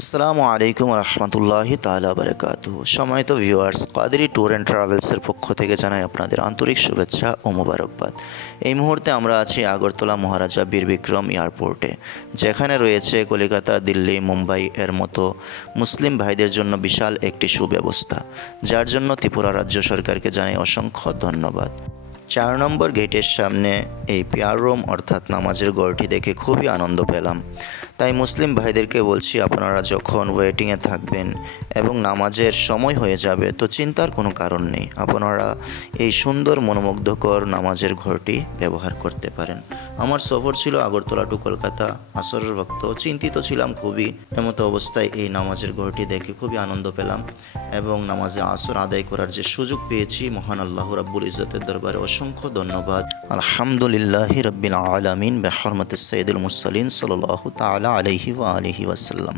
আসসালামু আলাইকুম রহমতুল্লাহি তাআলা বারাকাতুহু। সম্মানিত ভিউয়ার্স, কাদেরী ট্যুর অ্যান্ড ট্রাভেলসের পক্ষ থেকে জানাই আপনাদের আন্তরিক শুভেচ্ছা ও মোবারকবাদ। এই মুহূর্তে আমরা আছি আগরতলা মহারাজা বীর বিক্রম এয়ারপোর্টে, যেখানে রয়েছে কলকাতা, দিল্লি, মুম্বাই এর মতো মুসলিম ভাইদের জন্য বিশাল একটি সুব্যবস্থা, যার জন্য ত্রিপুরা রাজ্য সরকারকে জানাই অসংখ্য ধন্যবাদ। 4 নম্বর গেটের সামনে এই প্রেয়ার রুম অর্থাৎ নামাজের ঘরটি দেখে খুবই আনন্দ পেলাম। তাই মুসলিম ভাইদেরকে বলছি, আপনারা যখন ওয়েটিংয়ে থাকবেন এবং নামাজের সময় হয়ে যাবে তো চিন্তার কোনো কারণ নেই, আপনারা এই সুন্দর মনোমুগ্ধকর নামাজের ঘরটি ব্যবহার করতে পারেন। আমার সফর ছিল আগরতলা টু কলকাতা আসরের ভক্ত, চিন্তিত ছিলাম খুবই। এমতো অবস্থায় এই নামাজের ঘরটি দেখে খুবই আনন্দ পেলাম এবং নামাজে আসর আদায় করার যে সুযোগ পেয়েছি, মহান আল্লাহ রাব্বুল ইজ্জতের দরবারে অসংখ্য ধন্যবাদ। আলহামদুলিল্লাহি রাব্বিল আলামিন বিহরমতি সাইয়্যিদুল মুরসালিন সাল্লাল্লাহু তাআলা আলাইহি ওয়া আলিহি ওয়াসাল্লাম।